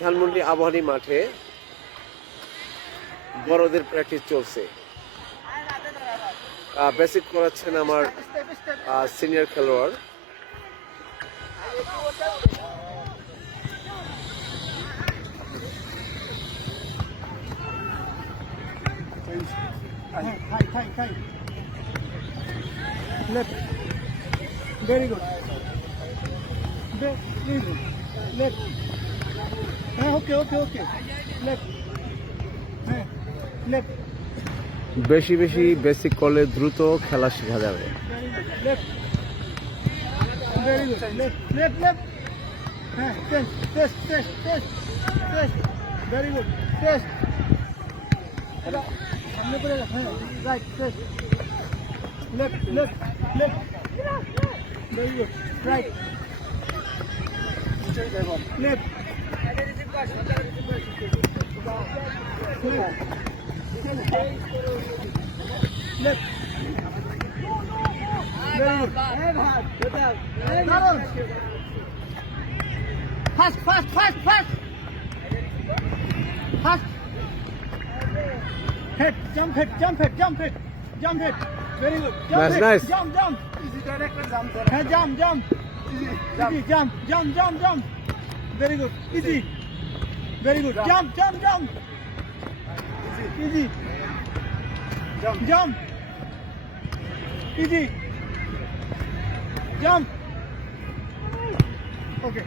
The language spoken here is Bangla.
ধানমন্ডি আবহানী মাঠে বড়দের প্র্যাকটিস চলছে বেসিক করাচ্ছেন আমার সিনিয়র খেলোয়াড় Hi, hi, hi. Left. Very হ্যাঁ ওকে ওকে ওকে লেফট হ্যাঁ লেফট বেশি বেশি বেসিক করলে দ্রুত খেলা শেখা যাবে। Left very good left left left হ্যাঁ test test test test test very good test এটা সামনে করে হ্যাঁ right test left left left very good right left Pas pas pas pas. Pas. Hit, jump hit, jump hit, jump hit. Jump hit. Very good. That's nice. Jump, jump. Easy director jump. Hey, jump, jump. Easy, jump, jump, jump, jump. Very good. Easy. Very good. Jump, jump, jump. Easy. Easy. Jump, jump. Easy. Jump. Okay.